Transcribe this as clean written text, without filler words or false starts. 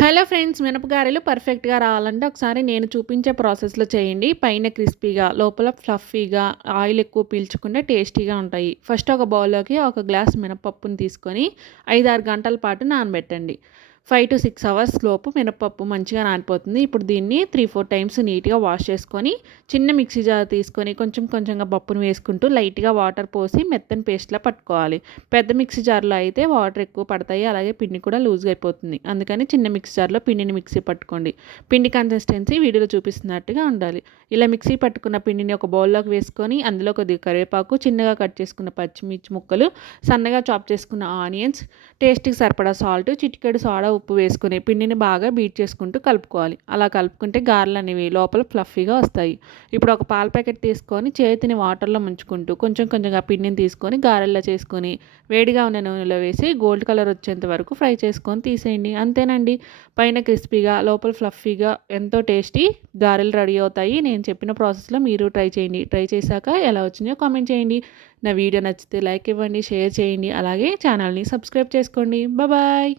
Hello friends, మినపగారెలు పర్ఫెక్ట్‌గా రావాలంటే ఒకసారి నేను చూపించే ప్రాసెస్‌లో చేయండి. పైన క్రిస్పీగా, లోపల ఫ్లఫీగా, ఆయిల్ ఎక్కువ పీల్చకుండా టేస్టీగా ఉంటాయి. ఫస్ట్ ఒక బౌల్‌లోకి ఒక గ్లాస్ మినపప్పుని తీసుకొని 5, 6 గంటల పాటు నానబెట్టండి. 5-6 అవర్స్ లోపు మినపప్పు మంచిగా నానిపోతుంది. ఇప్పుడు దీన్ని 3, 4 టైమ్స్ నీట్‌గా వాష్ చేసుకొని చిన్న మిక్సీ జార్ తీసుకొని కొంచెం కొంచెంగా పప్పును వేసుకుంటూ లైట్‌గా వాటర్ పోసి మెత్తని పేస్ట్‌లా పట్టుకోవాలి. పెద్ద మిక్సీ జార్‌లో అయితే వాటర్ ఎక్కువ పడతాయి. అలాగే పిండి కూడా లూజ్‌గా అయిపోతుంది. అందుకని చిన్న మిక్సీ జార్‌లో పిండిని మిక్సీ పట్టుకోండి. పిండి కన్సిస్టెన్సీ వీడియోలో చూపిస్తున్నట్టుగా ఉండాలి. ఇలా మిక్సీ పట్టుకున్న పిండిని ఒక బౌల్‌లోకి వేసుకొని అందులో కొద్దిగా కరివేపాకు, చిన్నగా కట్ చేసుకున్న పచ్చిమిర్చి ముక్కలు, సన్నగా చాప్ చేసుకున్న ఆనియన్స్, టేస్ట్‌కి సరిపడా సాల్ట్, చిటికెడు సోడా, ఉప్పు వేసుకొని పిండిని బాగా బీట్ చేసుకుంటూ కలుపుకోవాలి. అలా కలుపుకుంటే గారెలు అనేవి లోపల ఫ్లఫీగా వస్తాయి. ఇప్పుడు ఒక పాల ప్యాకెట్ తీసుకొని చేతిని వాటర్‌లో ముంచుకుంటూ కొంచెం కొంచెంగా పిండిని తీసుకొని గారెల్లా చేసుకొని వేడిగా ఉన్న నూనెలో వేసి గోల్డ్ కలర్ వచ్చేంత వరకు ఫ్రై చేసుకొని తీసేయండి. అంతేనండి. పైన క్రిస్పీగా, లోపల ఫ్లఫీగా ఎంతో టేస్టీ గారెలు రెడీ అవుతాయి. నేను చెప్పిన ప్రాసెస్‌లో మీరు ట్రై చేయండి. ట్రై చేశాక ఎలా వచ్చినాయో కామెంట్ చేయండి. నా వీడియో నచ్చితే లైక్ ఇవ్వండి, షేర్ చేయండి. అలాగే ఛానల్‌ని సబ్స్క్రైబ్ చేసుకోండి. బాయ్.